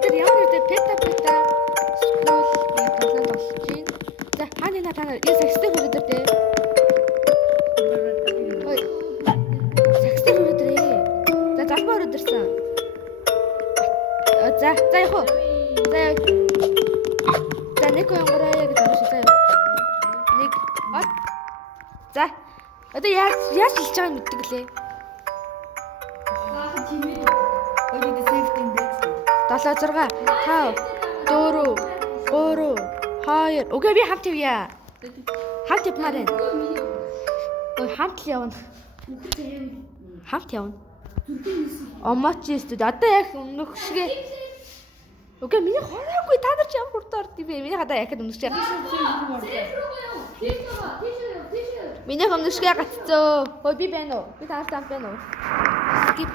тэр ямар үедээ пета скул би тоглоом болж байна. За хааны та нар энэ сакстэй хүрээд дээ. Ой. Сакстэй хүрээд дээ. За залбаа өрөөд ирсэн. За яг уу. За нэг онгороо гэж оршиж заяа. Нэг. За. Одоо яаж хэлж байгааг мэддэг лээ. Баахан чимээ. Өөрөдөө сейфтэн дээр. 7 6 5 4 3 2 Окей би хамт явъя. Хамт явмаар байна. Ой хамт л явна. Хамт явна. Омоч студ одоо яг өмнөх шигээ. Окей миний хороогүй та нар ч ямар хурдан орд юм бэ? Миний хадаа яхад өмнөх шигээ. Миний өмнөх шигээ гаццоо. Ой би байна уу? Би таарч байна уу? Скип.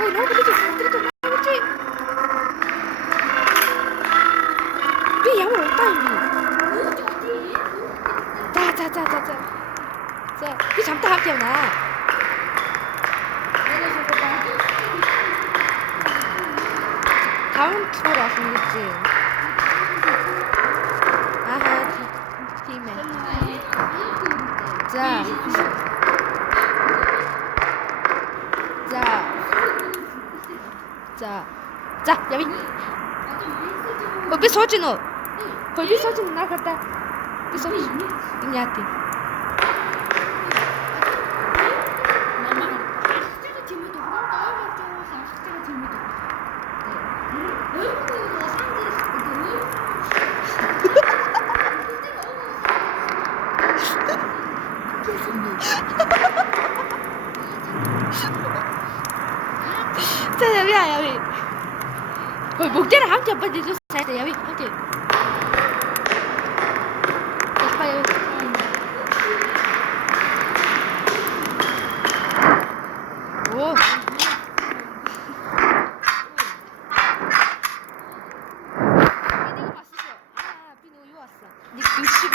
Ой нөө би би ямар удаан юм бэ? За би чамтай хамт явна. Таунт тур олно гэж. Тийм ээ. За яви. Би сууж гинөө. Би сууж нахата. Би сууж. Энэ яати. За яви. Ой бүгдээр хамт явбад илүү сайтай яви хамт. Оо. Би нөгөө юу болсон? Нэг гүшиг.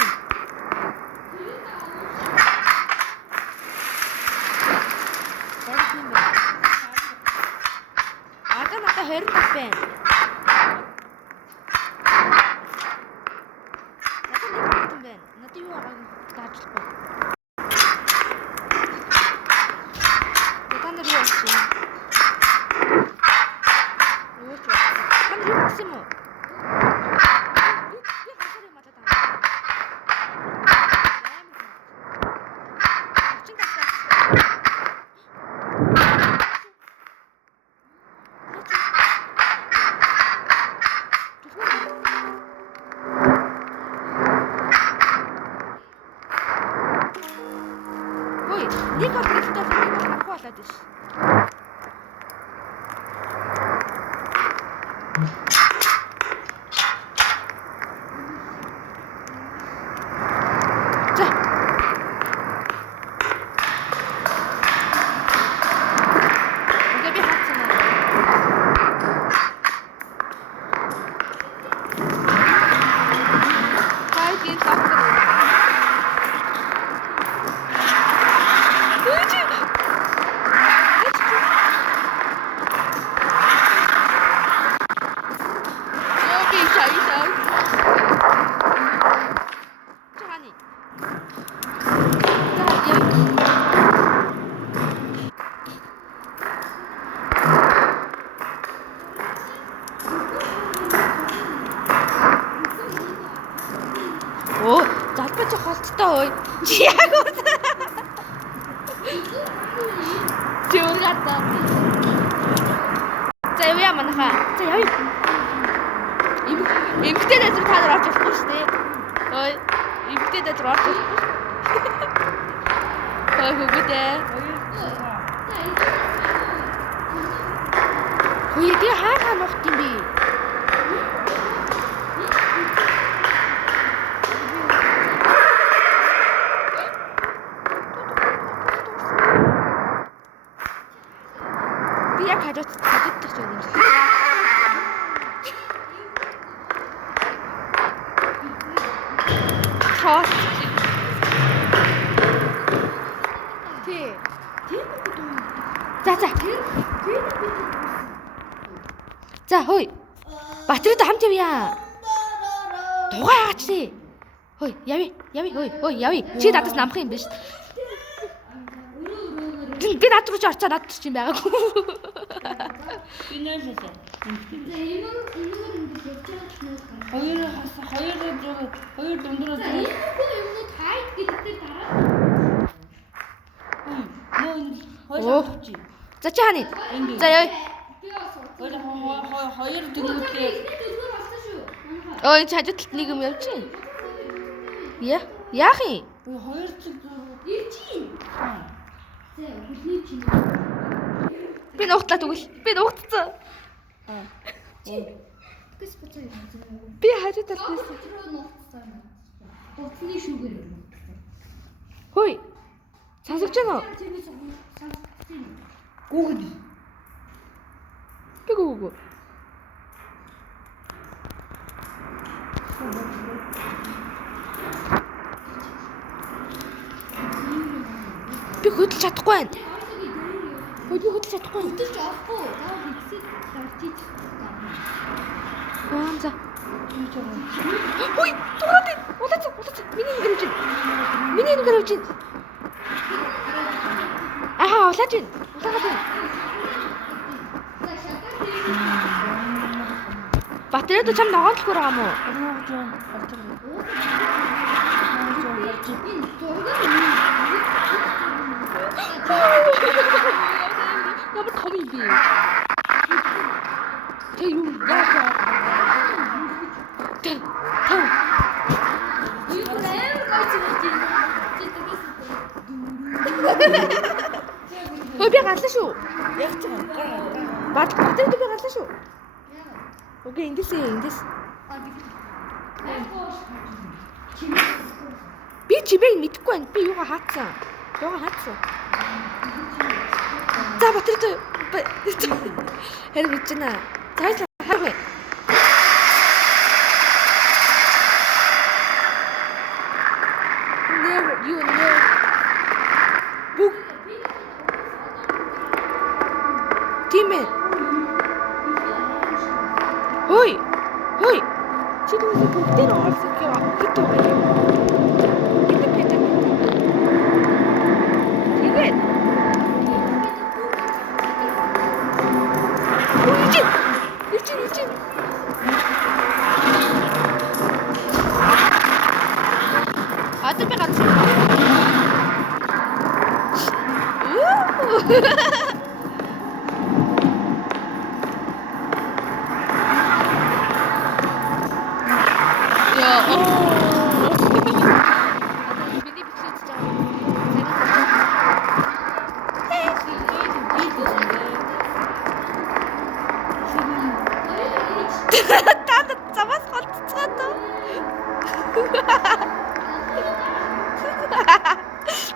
Надад 20 байна. Надад юу агааг таачлахгүй. Та нар юу болсон? Юу ч болсон. Та нар юу болсон юм уу? Би хасар юм атаа. Нэг бол хэлтэй харахгүй болоод ш. За. Окей би хатсан. Хайгин тапсан. Оо, залбаж холттой ой. Яг уу. Чүргата. За яа манаха. За яа. Эмхтэй дэс та нар орж болохгүй шүү дээ. Ой, эмхтэй дэс орж болохгүй. Ой хөгөөдөө. Хөөе би хаана нухт юм бэ? Би яг хажуудтай ч юм. Хаас. За. За хөөе. Батрууд хамт явъя. Дугаа хаач тий. Хөөе, явъя. Хөөе, явъя. Чи надаас намх юм биш. Би над руу ч орцоо над ч юм байгаагүй. Би нэлээсэ. Хоёр дундуур За чи хаана? За явъя. хоёр дөнгөтэй. Ой, чи хажуу талд нэг юм явж чинь. Яах юм? Хоёр цаг Би нуугтлаа тэгвэл. Би нуугтцсан. Би хажуу талд байсан. Хөөе. Сонсогч байна уу? гүгд. Би гүгүү. Би хөдөлж чадахгүй байна. Би хөдөлж чадахгүй. Хөдөлж авахгүй. Заа фиксэд гарчиж байна. За. Хөөе, тугаад. Удаач. Миний ингэ рүүж. Аха, улааж байна. Батарейд чам ногоонлохгүй байгаа мó? Ямар том юм бэ? Тэ юу яа. Тэ. Хөөе би гарлаа шүү. Яг ч юм. Батарейд би гарлаа шүү. Окей, эндээс. Би чимээг мэдэхгүй байна. Би юугаа хаацсан. За батарейд хэрэг гэж байна. Цааш харах. Бүг. Тимэ. Хөөе. Чи түүний бүгдээр орсон гэв. Хэд байгаа юм? Тэгээд. Ирчин. Атад би ганц.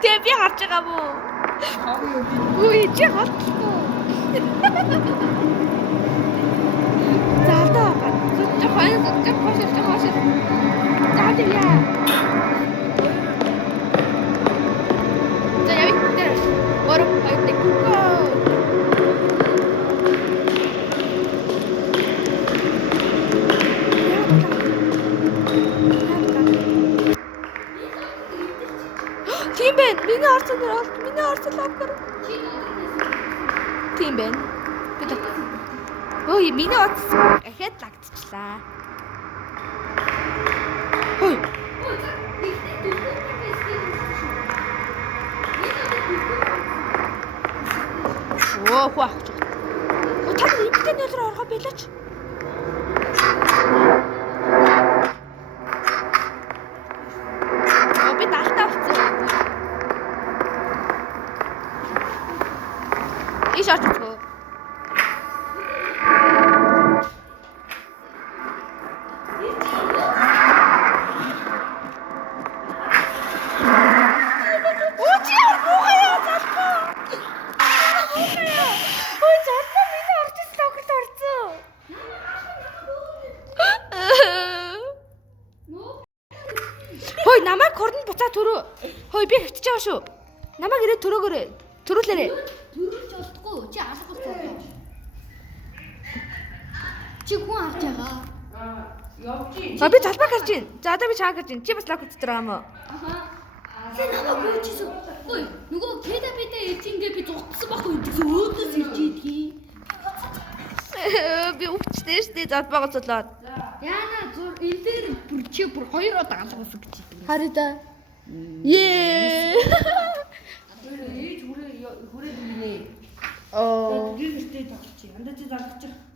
Тэ би харж байгаа мó. Үгүй чи хатчихгүй. Заалтаа. Хойш. Заалтаа яа. За яа битэр. Гор хайдаг гоо. Тийм байна. Миний орсон лавгар. Тийм байна. Ой, миний оц ахад лагдчихлаа. Ой. Оо, хаа. Та импэтэн нэлэр оргоо байлаач. Би даалтаа авцсан. Иш орчихгоо. Хөөе намайг хордонд буцаа төрөө. Хөөе би хөвтөж байгаа шүү. Намайг ирээд төрөөгөөрэй. Төрүүлээрэй. Төрүүлж болтгүй. Чи алах болтгүй. Чи хүн харж байгаа. Явчих. За би талбай гарч ийн. За одоо би чааг гарч ийн. Чи бас лак үзтер байгаа мó. Тэ намайг гүйчихсэн. Ой, нөгөө кеда битэ эцингээ би зогтсон байхгүй гэсэн өөдөөс ирж идэх. Би өвчтэй штэ залбаагаас болоод. Яна зур энэ дээр бүр чи бүр 2 удаа галгуулсан гэж хэлдэг. Харъя да. Ее. Ээж хүрээ дүнэ. Оо. Би гэртээ тоглож. Андаа чи залгаж.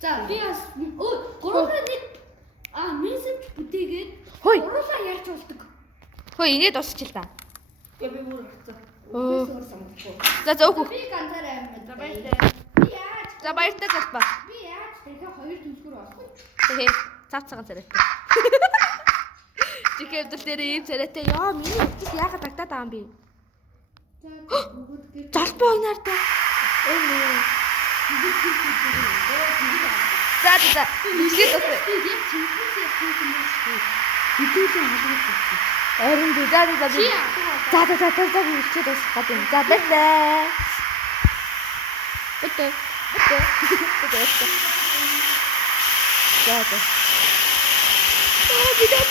За би бас өө 3-1 мессеж бүтээгээд Хөөе. уралаа ярьж болдог. Хөөе инээд дуусчих л та. Я би бүр хацаа. Оо. Самгүй. За өөхөх. Би ганцаараа амьд. За баярлалаа. Би яаж За баяртай залбаа. би яаж тэгэхээр 2 төгсгөр болох вэ? Тэгээ цавцгаан царайтай. Чихээ өдөр дээр ийм царайтай. Яа миний өчс яагаад тагтаад байгаа юм би? За бүгд гэр Залбаа ойнаар та. Өө нөө. За ичлээ тасаа. яг чинхэнээс ярьсан юм шиг. Бидүүтэй халуурсан. Орон дэ за. Чи За ичлээ тасах гэдэг юм. За бай. Битээ. За. Аа бидээ.